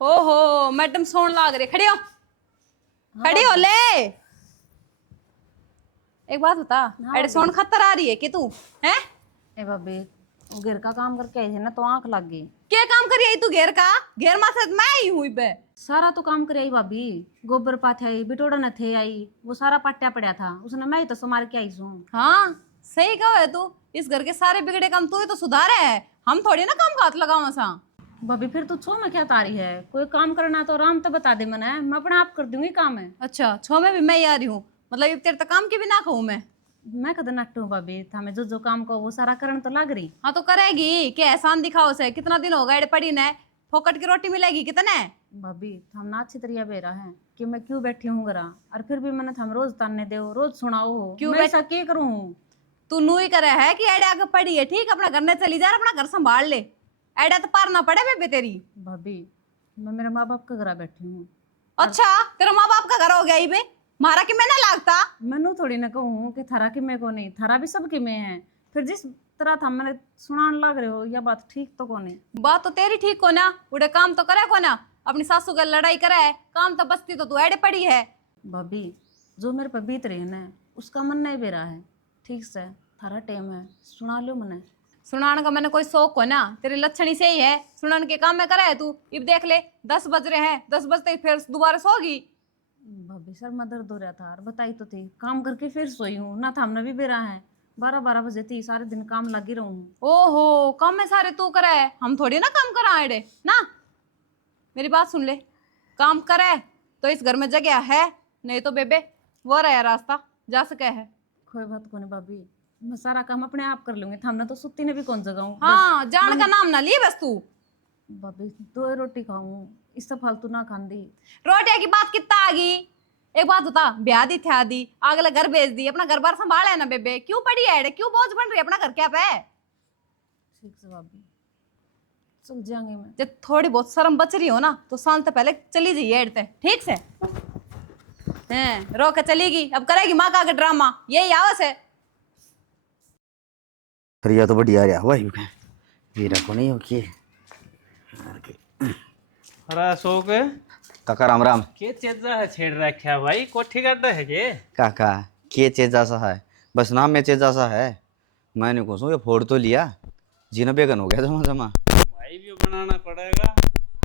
ओहो मैडम सोन लाग रहे, खड़ी हो। खड़ी हो ले। एक बात बता, अरे सोन खतर आ रही है कि तू है? ए भाभी, वो घर का काम करके आई थी ना तो आंख लग गई। क्या काम करी आई तू घेर का? घेर माथे मैं ही हुई बे। सारा तो काम करे आई भाभी। गोबर पाथे आई, बिटोड़ा न थे आई, वो सारा पाट्या पड़ा था, उसने मैं ही तो संभाल के आई हूँ। हाँ सही कहो है तू। इस घर के सारे बिगड़े काम तू ही तो सुधारे है, हम थोड़ी ना काम का हाथ लगाओ सा। भाभी फिर तू छो में क्या तारी है? कोई काम करना तो आराम तो बता दे मने, मैं अपने आप कर दूंगी काम है। अच्छा छो में भी मैं ही आ रही हूँ, मतलब ये तेरे तक काम की भी ना कहूँ मैं कद नट्टू भाभी, था मैं जो काम को वो सारा करन तो लग रही। हाँ तो करेगी क्या? एहसान दिखाओ से, कितना दिन हो गए एड़े पड़ी ने, फोकट की रोटी मिलेगी कितने? भाभी हम ना अच्छी तरह बेरा है कि मैं क्यों बैठी हूँ घरा, और फिर भी मैंने थम रोज ताने दो, रोज सुनाओ हो, क्यों मैं ऐसा क्या करूँ? तू नू ही करे है कि एड़े आगे पड़ी है, ठीक अपना घर ने चली जा, अपना घर संभाल ले। एड़ा तो पार ना पड़े बेबे तेरी। भाभी मैं मेरे माँ बाप के घर बैठी हूँ। अच्छा तेरा माँ बाप का घर हो गया ही बे, मारा कि मैं ना लागता। मैनू थोड़ी ना कहूँ कि थारा कि मैं को नहीं, थारा भी सब कि मैं है। फिर जिस तरह था मैंने सुनान लग रहे हो, यह बात ठीक तो को नहीं। बात तो तेरी ठीक को ना, उड़े काम तो करे को ना, अपनी सासू का लड़ाई करे है, काम तो बसती तो तू एड़े पड़ी है। भाभी जो मेरे पर बीत रही है ना, उसका मन नहीं बेरा है। ठीक से थारा टाइम है, सुना लो मने। सुनाने का मैंने कोई शौक को ना, तेरे लक्षण ही से ही है, सुनाने के काम में करे है तू। अब देख ले 10 बज रहे हैं, 10 बजते ही फिर दोबारा सोगी। भाभी सर मैं दर्द हो रहा था और बताई तो थी, काम करके फिर सोई हूँ ना, थामने भी बेरा है। 12-12 बजे थी, सारे दिन काम लगी रहूँ। ओहो काम में सारे तू करे है, हम थोड़ी ना काम करा एड़े ना। मेरी बात सुन ले, काम करे तो इस घर में जगह है, नहीं तो बेबे वो रहा रास्ता जा सके है। कोई बात को नहीं भाभी, मैं सारा काम अपने आप कर लूंगी, थामने तो सुत्ती ने भी कौन जगाऊं। हाँ जान का नाम ना लिए बस तू। भाभी 2 रोटी खाऊं, इससे फालतू ना खांदी। रोटिया की बात कितना आ गई? एक बात बता, ब्याह दी थी दी, अगला घर भेज दी, अपना घर बार संभाल है ना बेबे, क्यों पड़ी है एड़े? क्यों बोझ बन रही है अपना घर क्या पे? ठीक से भाभी चल जाएंगे। मैं जब थोड़ी बहुत शर्म बच रही हो ना तो साल से पहले चली जाइए एड़ते, ठीक से हैं? रो के चलेगी, अब करेगी माँ का आगे ड्रामा, यही आवस है। फरिया तो बढ़िया रहा भाई, वीरा को नहीं हो कि अरे अशोक, काका राम राम। के चेजा है छेड़ रखा भाई, कोठी गड्ढा है के? काका के चेजा सा है, बस नाम में चेजा सा है। मैंने को ये फोड़ तो लिया, जीना बेगन हो गया जमा जमा। भाई भी बनाना पड़ेगा,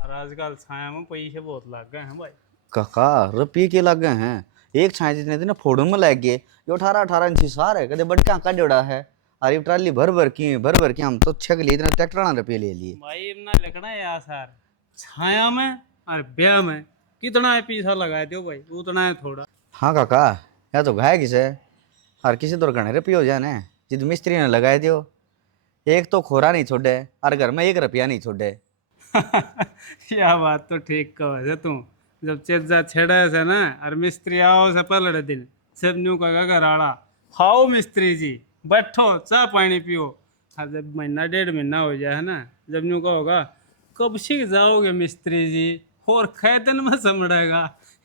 और आजकल छाया में पैसे बहुत लग गए हैं भाई। काका रुपये के लग गए हैं, एक छाए जितने दिन फोड़न में लग गए। ये 18-18 इंची सार है, कदे बड़का का जोड़ा है। अरे ट्राली भर भर के हम तो छक लिए, इतना ट्रैक्टर रुपये ले लिए। भाई ना लिखना है यार सर, छाया में और ब्याह में कितना है पैसा लगाए दो भाई, उतना है थोड़ा। हाँ काका, या तो घाय किसे और किसी तो घने रुपये हो जाने, जिद मिस्त्री ने लगाए दियो। एक तो खोरा नहीं छोड़े और घर में 1 रुपया नहीं छोड़े। यह बात तो ठीक कहो है तू। जब चेजा छेड़े से ना और मिस्त्री आओ से पहले दिन सब न्यू का घर आड़ा खाओ मिस्त्री जी, बैठो चाय पानी पियो। और जब महीना 1.5 महीना हो जाए है ना, जब न्यू का होगा कब सीख जाओगे मिस्त्री जी, और कै दिन में समझेगा,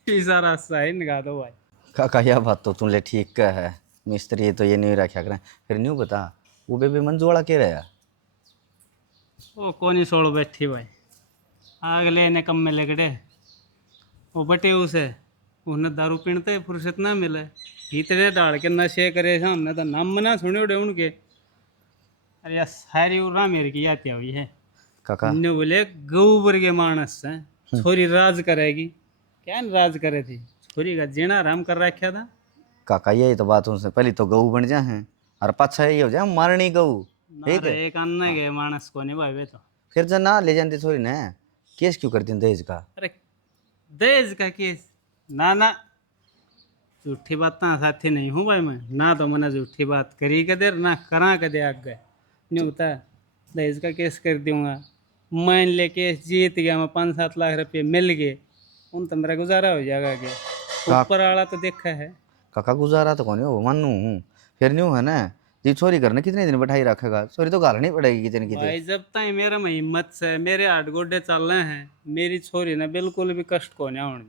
इशारा सही निकाल दो भाई। काका यह बात तो तुमने ठीक कहा है, मिस्त्री तो ये नहीं रखा करें। फिर न्यू बता वो बेबी मंजू वाला के रहा? वो कोनी सोड़ो बैठी भाई, अगले ने कम में लगड़े वो बटे उसे, उन्हें दारू पीनते फुर्सत ना मिले, इतने डाल के नशे करे हमने तो नाम ना सुने उड़े उनके। अरे यार सारी उड़ा मेरे की आती हुई है। काका ने बोले गऊ वर्गे मानस है, छोरी राज करेगी, क्या न राज करे थी, छोरी का जीना आराम कर रखा था। काका यही तो बात उनसे पहले तो गऊ बन जाए हैं और पाछा ये हो जाए मारनी गऊ। ठीक है, एक अन्ना गए मानस को नहीं भाई तो। फिर जो ना ले जाते थोड़ी ना, केस क्यों करते हैं दहेज का? अरे दहेज का केस ना ना, झूठी बात साथी नहीं हूँ भाई मैं ना, तो मैंने झूठी बात करी कदे ना करा कदे आगे नहीं होता। दहेज का केस कर दूंगा, मान ले केस जीत गया, मैं 5-7 लाख रुपये मिल गए, उन तो मेरा गुजारा हो जाएगा। क्या ऊपर वाला तो देखा है। काका गुजारा तो कौन हो मानू हूँ, फिर न्यू है ना जी, छोरी करना कितने दिन बैठाई रखेगा? छोरी तो गालनी पड़ेगी कितने कितने। भाई जब तक मेरा में हिम्मत से मेरे हाथ गोडे चल रहे हैं, मेरी छोरी ने बिल्कुल भी कष्ट को नहीं आने,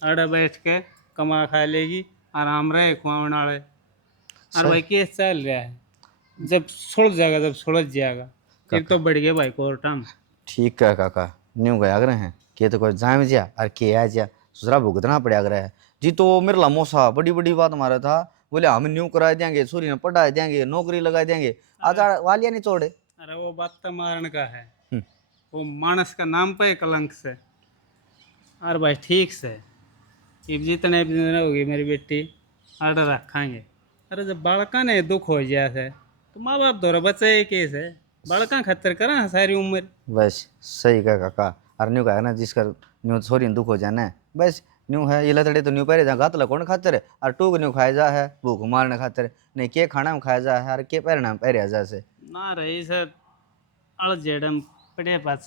अड़ा बैठ के कमा खा लेगी, आराम रहे खुआने वाले। और भाई केस चल रहा है, जब सुलझ जाएगा फिर तो बढ़ गए भाई कोर्ट में। ठीक है काका, न्यू गया कर हैं के तो कोई जाम जा और के आ जा दूसरा भुगतना पड़ा कर है जी। तो मेरे ला मोसा बड़ी बड़ी बात मारा था, बोले हम न्यू करा देंगे, सूर्य ने पढ़ा देंगे, नौकरी लगा देंगे, आज वालिया नहीं छोड़े। अरे वो बात तो मारण का है, हम्म। वो मानस का नाम पे कलंक से। अरे भाई ठीक से, अब जितने भी दिन होगी मेरी बेटी आर्डर रखेंगे। अरे जब बालका ने दुख हो जाए है तो माँ बाप दौरा बच्चे केस है, बालका खतर करा सारी उम्र। बस सही कहा काका। और न्यू कहा ना जिसका न्यू सूर्य दुख हो जाना है, बस न्यू है ये लतड़े तो न्यू पहरे जा गात कौन खातर है, और टूक न्यू खाया जा है भूख मारने खातर, नहीं के खाना में खाया जा है और के पहरना में पहरे जा से ना रही सर अड़ जेडम पड़े पास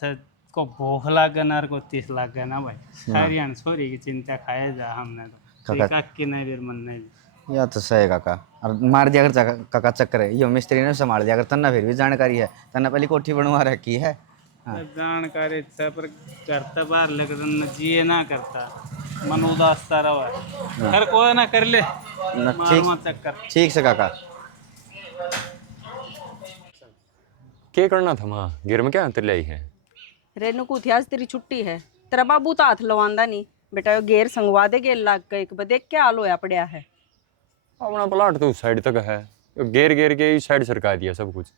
को भूख लागे ना को तीस लागे ना भाई, सारी छोरी की चिंता खाए जा हमने तो काका की नहीं फिर मन नहीं। या तो सही काका। और मार दिया कर काका चक्कर है, यो मिस्त्री ने संभाल दिया कर, तन्ना फिर भी जानकारी है, तन्ना पहले कोठी बनवा रखी है। हाँ। जानकारी था पर करता बाहर लेकर जिए ना करता मन उदास सा रहा हर कोई ना कर ले मारवा चक्कर। ठीक से काका। क्या करना था माँ, गिर में क्या अंतर लाई है? रेनू को इतिहास तेरी छुट्टी है, तेरा बाबू तो हाथ लवांदा नहीं बेटा, यो घेर संगवा दे गेल लाग के एक देख क्या हाल होया पड़या है। अपना प्लाट तो उस साइड तक है, घेर घेर के इस साइड सरका दिया सब कुछ।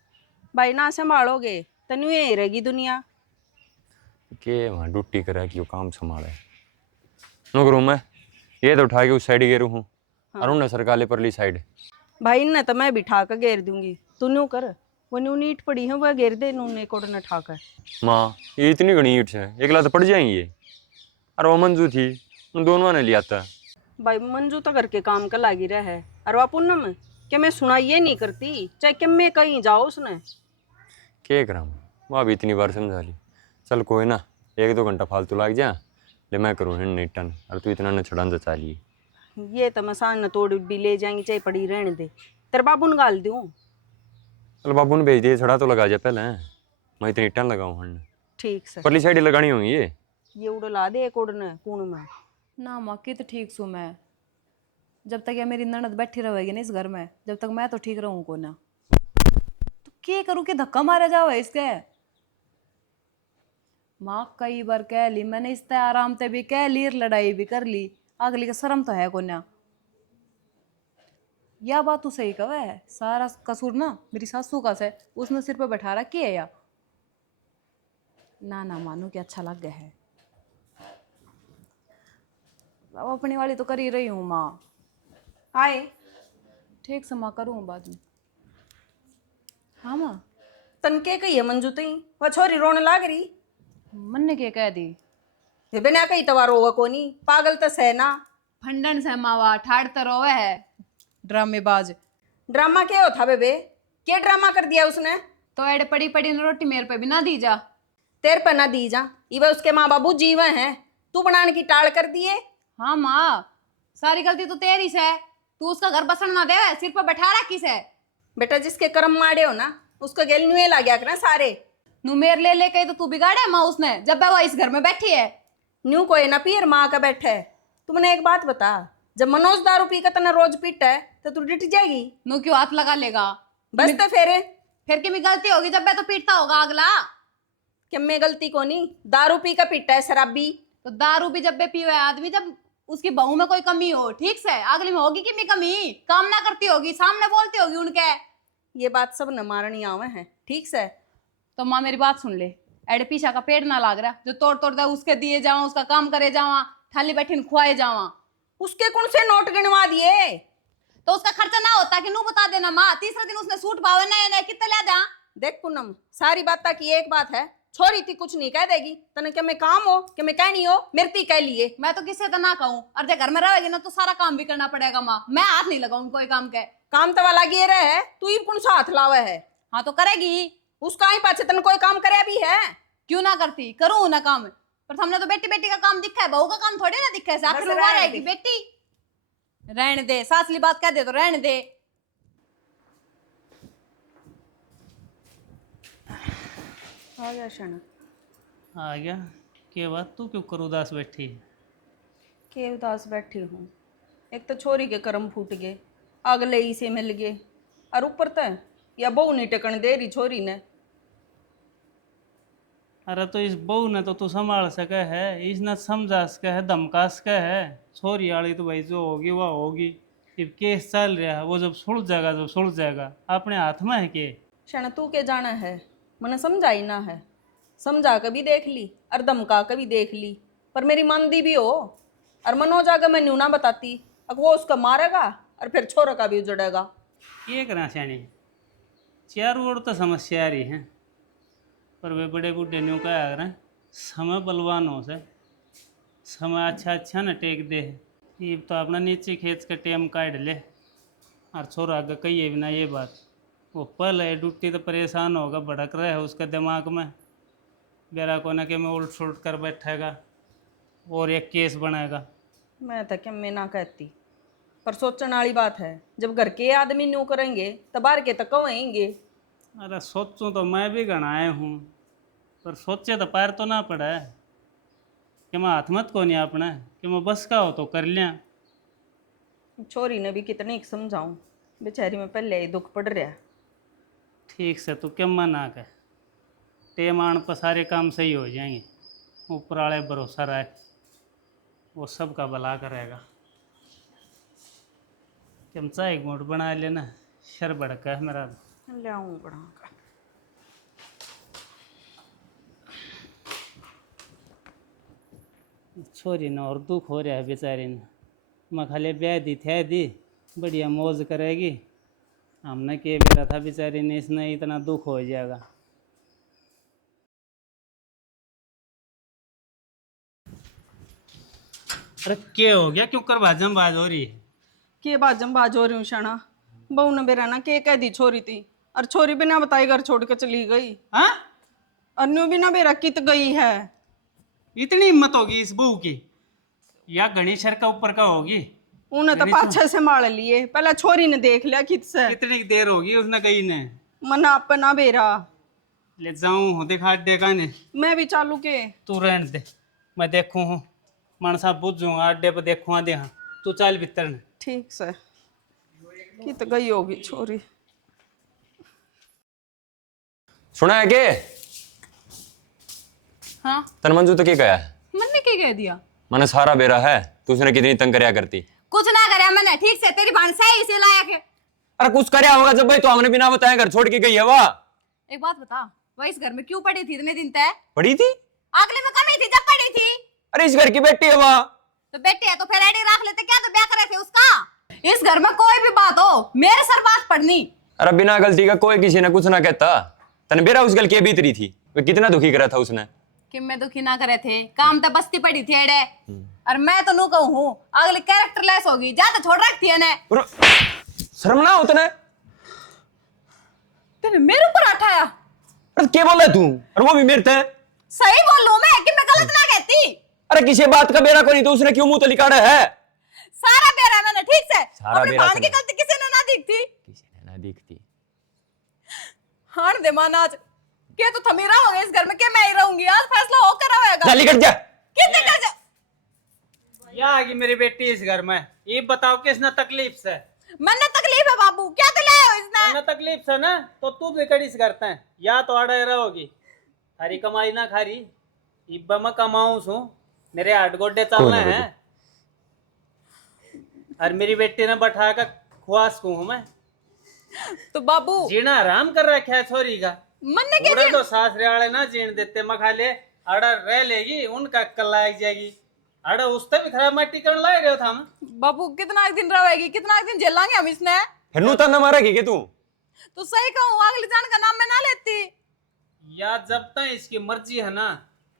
भाई ना संभालोगे तनु यही रहेगी दुनिया। के वहाँ ड्यूटी करा कि वो काम संभाले नौकरू मैं ये तो उठा के उस साइड गेरू हूँ और उन्हें सरका ले परली साइड। भाई इन्हें तो मैं बिठा कर घेर दूंगी, तू न्यू कर, वो न्यू नीट पड़ी है वह घेर दे नूने कोड न ठाकर। माँ ये इतनी घनी ईट है, एक लात पड़ जाएंगे। और वो मंजू थी उन दोनों ने लिया था। भाई मंजू तो घर के काम का लागी रहा है, और वह पूनम क्या मैं सुना ये नहीं करती, चाहे कि मैं कहीं जाओ उसने। क्या करा वहाँ भी इतनी बार समझा ली, चल कोई ना, एक दो घंटा फालतू लग जा ले मैं करूँ हिंड नीटन, और तू इतना न छड़ान चा लिए। ये तो मसान न तोड़ भी ले जाएंगी, चाहे पड़ी रहने दे, तेरे बाबू न गाल दूँ। चल बाबू ने भेज दिए, छड़ा तो लगा जा पहले, मैं इतनी ईटान लगाऊँ हंड ठीक से परली साइड लगानी होंगी ये उड़ला दे एक उड़ने कूण में। ना माँ की तो ठीक सू मैं, जब तक ये मेरी ननद बैठी रहेगी ना इस घर में, जब तक मैं तो ठीक रहूँ को ना। तो क्या करूँ कि धक्का मारा जाओ इसके। माँ कई बार कह ली मैंने, इस आराम से भी कह ली, लड़ाई भी कर ली, अगली का शर्म तो है को ना। यह बात तो सही कहा है, सारा कसूर ना मेरी सासू का से, उसने सिर पे बैठा रखी है या ना। ना मानो कि अच्छा लग गया है, अब अपनी वाली तो कर ही रही हूँ माँ। आए ठीक से माँ करूँ बाद में। हाँ माँ। तनके कही है मंजू तई वह छोरी रोने लाग रही, मन ने क्या कह दी? ये बिना कही तवार होगा कोनी, पागल तो सह ना। फंडन से मावा ठाड़ तो रोवे है, ड्रामेबाज। ड्रामा क्या होता बेबे, क्या ड्रामा कर दिया उसने? तो एड पड़ी पड़ी ने रोटी मेरे पे भी ना दी जा। तेरे पर ना दी जा, इवे उसके माँ बाबू जीवे हैं, तू बनाने की टाल कर दिए। हाँ माँ, सारी गलती तो तेरी से, तू उसका घर बसन ना दे, सिर पर बैठा रखी से। बेटा जिसके कर्म माड़े हो ना उसको गेल नुए ला गया करना सारे। नुमेर ले ले के तो तू बिगाड़े माँ उसने, जब वह इस घर में बैठी है। न्यू कोई ना पियर माँ का बैठा है। तुमने एक बात बता, जब मनोज दारू पी कर तना रोज पीटा है तो तू डिट जाएगी? नु क्यों हाथ लगा लेगा? बस तो फिर की गलती होगी जब मैं तो पीटता होगा अगला। कि मैं गलती को नहीं, दारू पी का पीटा है शराबी। तो दारू भी जब पी हुआ आदमी, जब उसकी बहू में कोई कमी हो, ठीक से अगली में होगी कि कमी, काम ना करती होगी, सामने बोलती होगी उनके। ये बात सब न मारनी आवे हैं, ठीक से। तो माँ मेरी बात सुन ले, एड पीछा का पेड़ ना लाग रहा, जो तोड़ तोड़ दे उसके दिए जावा, उसका काम करे जावा, थाली बैठी खुआए जावा। उसके कौन से नोट गिनवा दिए? तो उसका खर्चा ना होता कि नू बता देना माँ, तीसरे दिन उसने सूट पावे ना कितने ला दा। देख पूनम, सारी बात की एक बात है, छोरी थी कुछ नहीं कह देगी तने, क्या मैं काम हो कि मैं कह नहीं हो, मेरे कह लिए। मैं तो किसी तो ना कहूँ, और जब घर में रहेगी ना तो सारा काम भी करना पड़ेगा माँ, मैं हाथ नहीं लगाऊंगी कोई काम के। काम तो वाला गिर है, तू ही कौन सा हाथ लावे है? हाँ तो करेगी, उसका ही पाछे तने कोई काम करे भी है? क्यों ना करती, करूँ ना काम, पर हमने तो बेटी बेटी का काम दिखा है, बहू का काम थोड़ी ना दिखा है। आखिर वो रहेगी बेटी, रहने दे, सासली बात कह दे तो रहने दे। आ गया क्षण, आ गया। क्या बात, तू क्यों कर उदास बैठी? के उदास बैठी हूँ, एक तो छोरी के कर्म फूट गए, अगले ही से मिल गए, और ऊपर तो या बहू नहीं टेकन दे रही छोरी ने। अरे तो इस बहू ने तो तू संभाल सके है, इसने समझा सके है, धमका सके है। छोरी वाली तो भाई जो होगी वह होगी। अब केस चल रहा है, वो जब सुलझ जाएगा, जब सुलझ जाएगा, अपने हाथ में है के। शण तू के जाना है, मैंने समझाई ना है। समझा कभी देख ली और धमका कभी देख ली, पर मेरी मानदी भी हो। और मनोज आगे मैं न्यू ना बताती, अब वो उसका मारेगा और फिर छोरा का भी उजड़ेगा। ये करा श्याणी, चारों ओर तो समस्या आ रही है, पर वे बड़े बूढ़े न्यू क्या करें, समय बलवान हो से, समय अच्छा अच्छा न टेक दे। ये तो अपना नीचे खींच के टेम काट ले, और छोरा आगे कहिए भी ना ये बात। वो पल है डूटी तो परेशान होगा, भड़क रहा है उसके दिमाग में, बेरा को ना कि मैं उल्ट सुलट कर बैठेगा और एक केस बनाएगा। मैं तो क्या मैं ना कहती, पर सोचने वाली बात है। जब घर के आदमी न्यू करेंगे तो बाहर के तो कहेंगे। अरे सोचूं तो मैं भी गणाए हूँ, पर सोचे तो पैर तो ना पड़ा है कि मैं हाथ मत को नहीं अपना, कि मैं बस का हो तो कर लिया। छोरी ने भी कितनी समझाऊं, बेचारी में पहले ही दुख पड़ रहा है। ठीक से तू क्या मना कर, टेम आने पर सारे काम सही हो जाएंगे। ऊपर वाले भरोसा रहे, वो सब का भला करेगा। चमचा एक मूड बना लेना, शर भड़का है मेरा। ले आऊं बड़ा का। छोरी ने और दुख हो रहा है बेचारी ने। मैं खाली ब्याह दी थे दी, बढ़िया मौज करेगी। हमने के बेरा था बेचारी ने, इसने इतना दुख हो जाएगा। अरे क्या हो गया, क्यों कर भाजम बाज हो रही है? के बाजम बाज हो रही हूँ शना। बहू ने बेरा ना के कह दी छोरी थी, और छोरी बिना बताई घर छोड़ के चली गई। हाँ, अन्नू बिना बेरा कित गई है। इतनी हिम्मत होगी इस बहू की, या गणेशर का ऊपर का होगी? उन्हें तो पाछे से मार लिए, पहले छोरी ने देख लिया कित से। कितनी देर होगी उसने कही ने? मना अपना बेरा। ले जाऊं दिखा देगा ने? मैं भी चालू के। तू रहने दे, मैं देखूं हूँ मनसा बुझूंगा, अड्डे पर देखूंगा दे। हाँ तू चल भीतर ने। ठीक से कित गई होगी छोरी। सुना है के हाँ, तन मंजू तो क्या कहा है? मैंने क्या कह दिया? मैंने सारा बेरा है, तू उसने कितनी तंग करया करती। कुछ ना करे मैंने, ठीक से तेरी भान सही इसे लायक है। अरे कुछ करया होगा जब भाई तो हमने बिना बताया घर छोड़ के गई है वाह। एक बात बता, वह इस घर में क्यों पड़ी थी इतने दिन तक? पड़ी थी? अगले में कमी थी जब पड़ी थी। अरे इस घर की बेटी है वाह। तो बेटी है तो फिर आईडी रख लेते, क्या तो ब्याह करे थे उसका। इस घर में कोई भी बात हो मेरे सर बात पड़नी। अरे बिना गलती का कोई किसी ने कुछ ना कहता। तने बेरा उस गल के बीतरी थी, वे कितना दुखी करा था उसने। कि मैं दुखी ना करे थे, काम तो बस्ती पड़ी थी एड़े। और मैं तो नू कहूँ अगले कैरेक्टर लेस होगी, ज्यादा छोड़ रखती है ने। शर्म ना उतने? तेने मेरे ऊपर उठाया। अरे क्या बोल रहा तू? और वो भी मेरे थे। सही बोल लूं मैं कि मैं गलत ना कहती। अरे किसी बात का बेरा को नहीं तो उसने क्यों मुंह तो लिकाड़ा है? सारा बेरा मैंने ठीक से, सारा अपनी बेरा भान की तूने। गलती किसी ने ना दिखती। किसी ने ना दिखती। हार दे मानाज के तो थमीरा हो गए इस घर में, के मैं ही रहूंगी। आज फैसला होकर रहेगा। जल्दी कर जा। कितने कर जा। या आगी मेरी बेटी इस घर में, ये बताओ किसने तकलीफ से? मन्ने तकलीफ है बाबू, क्या दिलाए हो इसने? ना तकलीफ से ना तो तू बिकड़ी से करते हैं, या तो अड़े रहोगी। थारी कमाई ना खारी, इब्बा मैं कमाऊं सू, मेरे 8 गोड्डे चलना है। और मेरी बेटी ने बैठा कर खुआस को हूं मैं। तो बाबू जीना आराम कर रखा है छोरी का। मन्ने के पूरे तो सासरे वाले ना जीण देते, मखाले अड़ा रह लेगी, उनका कल लाग जाएगी। अड़ा उससे भी खराब मट्टी कर लाए गए था हम। बाबू कितना एक दिन रहेगी, कितना एक दिन झेलांगे हम इसने। फिर नू ताना मारेगी के तू? तो सही कहूँ अगली जान का नाम मैं ना लेती। या जब तक इसकी मर्जी है ना,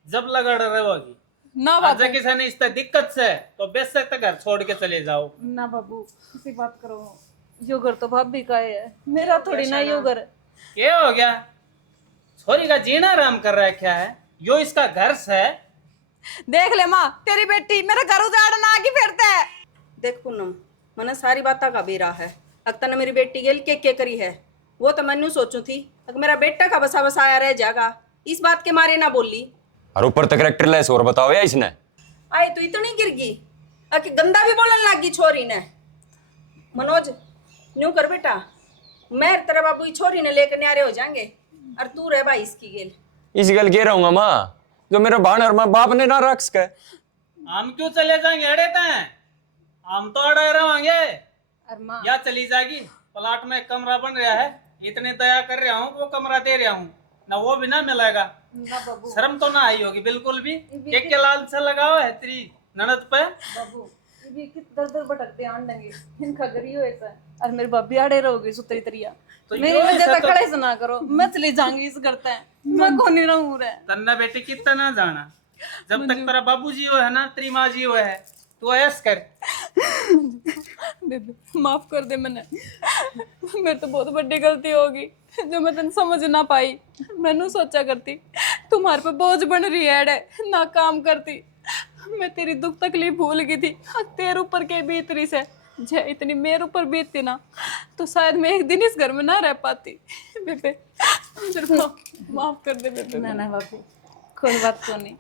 जब लगड़ रहेगी ना आज बाबू, किसी ने इस तरह दिक्कत से तो बेशक तक घर छोड़ के चले जाओ। ना बाबू किसी बात करो, यो घर तो भाभी का है, मेरा थोड़ी ना यो घर। क्या हो गया? छोरी का जीना आराम कर रखा है, यो इसका घर से। देख ले माँ, तेरी बेटी मेरे घर उजाड़ना आगे फिरता है। देख पूनम, मैंने सारी बात का बेरा है। अक्ता ने मेरी बेटी गेल के करी है, वो तो मैंने सोचू थी अगर मेरा बेटा का बसा बसाया रह जाएगा, इस बात के मारे ना बोली। और ऊपर तक करेक्टर लेस और बताओ या इसने? आए तो इतनी गिर गई कि गंदा भी बोलने लग गई छोरी ने। मनोज न्यू कर बेटा, मैं तेरा बाबू छोरी ने लेकर न्यारे हो जाएंगे और तू रह भाई इसकी गेल। इस गल कह रहूंगा माँ जो मेरा भाण और माँ बाप ने ना रख सके। हम क्यों चले जाएंगे अड़े तय, हम तो अड़े रहेंगे। अरमा या चली जाएगी, प्लाट में कमरा बन रहा है, इतने दया कर रहा हूँ, वो कमरा दे रहा हूँ ना, वो भी ना मिलेगा। ना बाबू, शर्म तो ना आई होगी बिल्कुल भी। के लाल सा लगाओ है तेरी ननद पे। बाबू ये भी किस दर दर भटकते आन लगे, इनका गरीब ऐसा। और मेरे बाबी आड़े रहोगे सुतरी तरिया, तो मेरी यो वजह ऐसा तक तो- खड़े सुना करो, मैं चली जाऊंगी इस करते हैं, मैं कौन नहीं रहूं रे। तन्ना बेटे कितना ना जाना, जब तक तेरा बाबू जी हो है ना, तेरी माँ जी हो है, तू ऐस कर। बेबे माफ कर दे, मैंने मेरे तो बहुत बड़ी गलती होगी जो मैं तेन समझ ना पाई। मैनू सोचा करती तुम्हारे पे बोझ बन रही है अड़े, ना काम करती। मैं तेरी दुख तकलीफ भूल गई थी, तेरे ऊपर के बीत रही से, जे इतनी मेरे ऊपर बीतती ना तो शायद मैं एक दिन इस घर में ना रह पाती। बेबे माफ कर दे बेबे। ना ना बापू कोई बात तो नहीं।